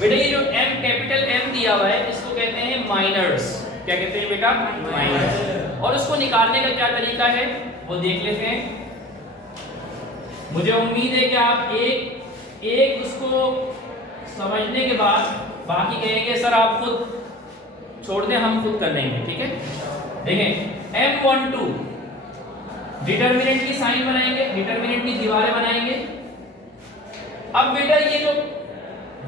बेटा ये जो m कैपिटल M दिया हुआ है इसको कहते हैं माइनर्स। क्या कहते हैं बेटा? माइनर्स। और उसको निकालने का क्या तरीका है वो देख लेते हैं। मुझे उम्मीद है कि आप एक उसको समझने के बाद बाकी कहेंगे सर आप खुद छोड़ दें, हम खुद कर लेंगे। ठीक है, देखें M12 डिटरमिनेंट की साइन बनाएंगे, डिटरमिनेंट की दीवारें बनाएंगे। अब बेटा ये जो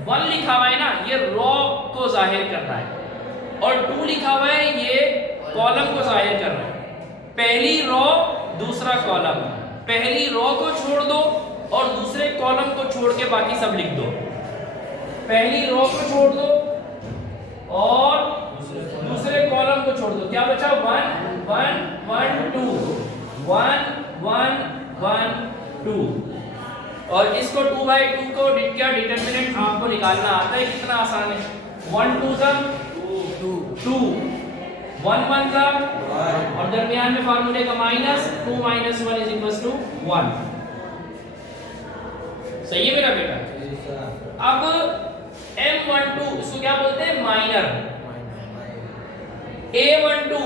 1 लिखा हुआ है ना ये रो को जाहिर कर रहा है और 2 लिखा हुआ है ये कॉलम को जाहिर कर रहा है। पहली रो दूसरा कॉलम, पहली रो को छोड़ दो और दूसरे कॉलम को छोड़ के बाकी सब लिख दो। पहली रो को छोड़ दो और दूसरे कॉलम को छोड़ दो। क्या बचा? 1 1 1 2 1 1 1 2। और इसको 2/2 को क्या डिटरमिनेंट आपको निकालना आता है? कितना आसान है। 1 2 सा 2 1 1 सा और दरमियान में फार्मूले का माइनस 2 - 1 = 1। सही है मेरा बेटा? अब M12 इसको क्या बोलते हैं? माइनर। A12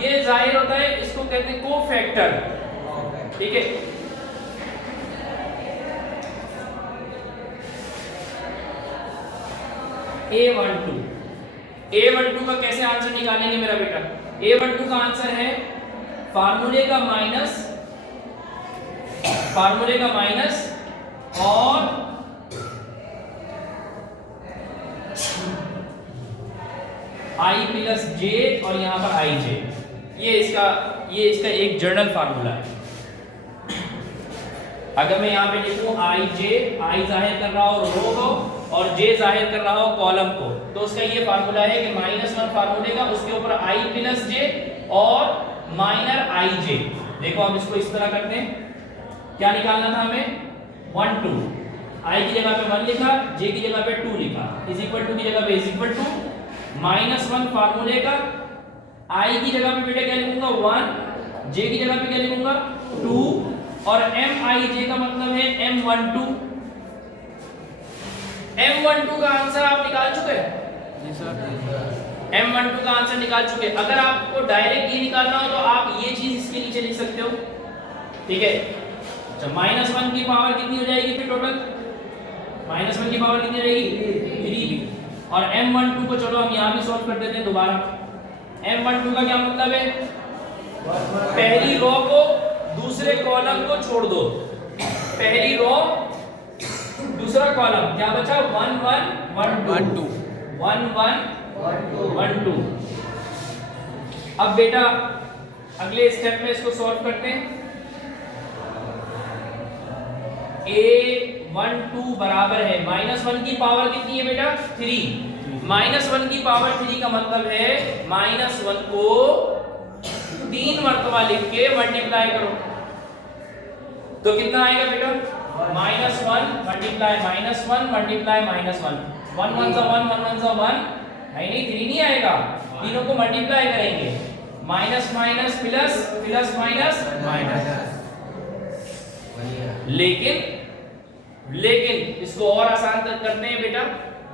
ये जाहिर होता है, इसको कहते हैं कोफैक्टर। ठीक है, A12 का कैसे आंसर निकालेंगे मेरा बेटा? A12 का आंसर है फार्मूले का माइनस और I + j और यहां पर ij। ये इसका एक जर्नल फार्मूला है। अगर मैं यहां पे लिखूं I जाहिर कर रहा हो रो को और j जाहिर कर रहा हो कॉलम को, तो उसका ये फार्मूला है कि -1 फार्मूले का, उसके ऊपर I + j और माइनर ij। देखो अब इसको इस तरह करते हैं। क्या निकालना था हमें? 1 2। I की जगह पे 1 लिखा, j की जगह पे 2 लिखा, = की जगह पे -1 फार्मूले का। I की जगह पे बेटा क्या लिखूंगा? 1, j की जगह पे क्या लिखूंगा? 2 और mij का मतलब है M12। M12 का आंसर आप निकाल चुके हैं? जी सर। M12 का आंसर निकाल चुके। अगर आपको डायरेक्ट ये निकालना हो तो आप ये चीज इसके नीचे लिख सकते हो। ठीक है, अच्छा -1 की पावर कितनी हो जाएगी फिर टोटल? -1 की पावर कितनी हो जाएगी? 3। और M12 को चलो हम यहां भी सॉल्व कर देते हैं दोबारा। M12 का क्या मतलब है? पहली रो को दूसरे कॉलम को छोड़ दो, पहली रो दूसरा कॉलम। क्या बचा? 1 1 1 2 1 1 1 2। अब बेटा अगले स्टेप में इसको सॉल्व करते हैं। A12 बराबर है -1 की पावर कितनी है बेटा? 3। -1 की पावर 3 का मतलब है -1 को 3 मर्तबा लिख के मल्टीप्लाई करो तो कितना आएगा बेटा? -1 मल्टीप्लाई -1 मल्टीप्लाई -1 1 1 सा 1 1 1 सा 1 नहीं 3 नहीं आएगा, तीनों को मल्टीप्लाई करेंगे। Minus minus plus plus minus minus. लेकिन इसको और आसान करते हैं बेटा।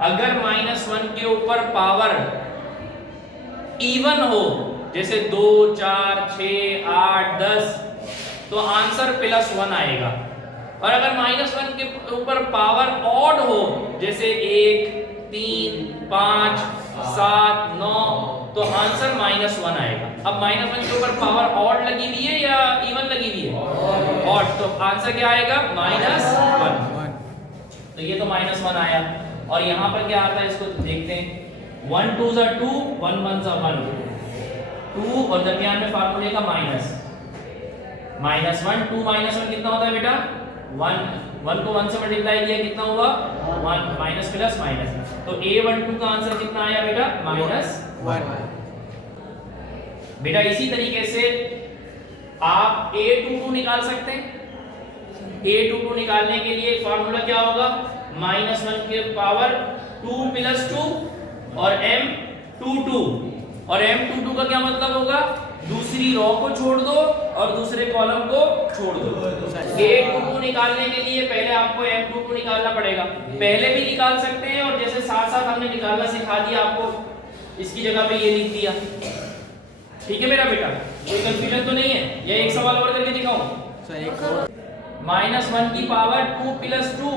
अगर -1 के ऊपर पावर इवन हो जैसे 2 4 6 8 10 तो आंसर +1 आएगा। और अगर -1 के ऊपर पावर ऑड हो जैसे 1 3 5 7 9 तो आंसर -1 आएगा। अब -1 के ऊपर पावर ऑड लगी हुई है या इवन लगी हुई है? ऑड, तो आंसर क्या आएगा? -1। तो ये तो -1 आया। और यहाँ पर क्या आता है इसको देखते हैं। 1 2 सा 2 1 1 सा 1 2 और दरमियान में फार्मूले का माइनस -1 2 -1 कितना होता है बेटा? 1 को 1 से मल्टीप्लाई किया कितना हुआ? 1 माइनस प्लस माइनस। तो A12 का आंसर कितना आया बेटा? -1। बेटा इसी तरीके से आप A22 निकाल सकते हैं। A22 निकालने के लिए फार्मूला क्या होगा? -1 के पावर 2 + 2 और M22 और M22 का क्या मतलब होगा? दूसरी रो को छोड़ दो और दूसरे कॉलम को छोड़ दो। A22 निकालने के लिए पहले आपको M22 निकालना पड़ेगा। पहले भी निकाल सकते हैं और जैसे साथ साथ हमने निकालना सिखा दिया आपको, इसकी जगह पे ये लिख दिया। ठीक है मेरा बेटा, कोई कंफ्यूजन तो नहीं है? या एक सवाल और करके दिखाऊं? -1 की पावर 2 + 2,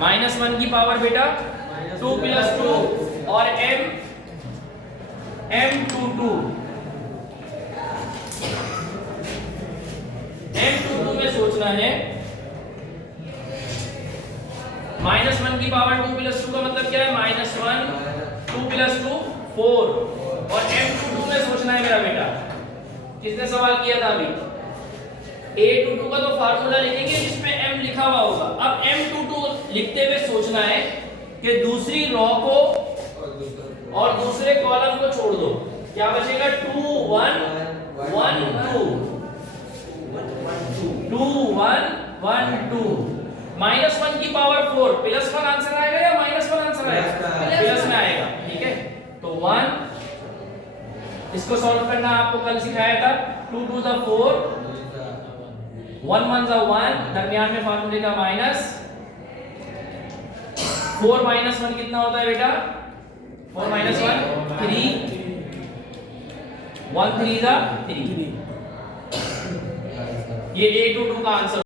-1 की पावर बेटा 2 + 2 और M22 में सोचना है। -1 की पावर 2 + 2 का मतलब क्या है? -1 2 + 2 4 और M22 में सोचना है मेरा बेटा। किसने सवाल किया था अभी? A22 का तो फार्मूला लिखेंगे जिसमें M लिखा हुआ होगा। अब M22 लिखते हुए सोचना है कि दूसरी रो को और दूसरे कॉलम को छोड़ दो। क्या बचेगा? 2 1 1 2 2 1 1 2। -1 की पावर 4 +1 आंसर आएगा या -1 आंसर आएगा? प्लस में आएगा। ठीक है, तो 1 इसको सॉल्व करना आपको कल सिखाया था। 2 to the 4 1 1 जा 1, दरमियान में फार्मूले का माइनस। 4 - 1 कितना होता है बेटा? 4 - 1 3, 1 3 जा 3। ये A22 का आंसर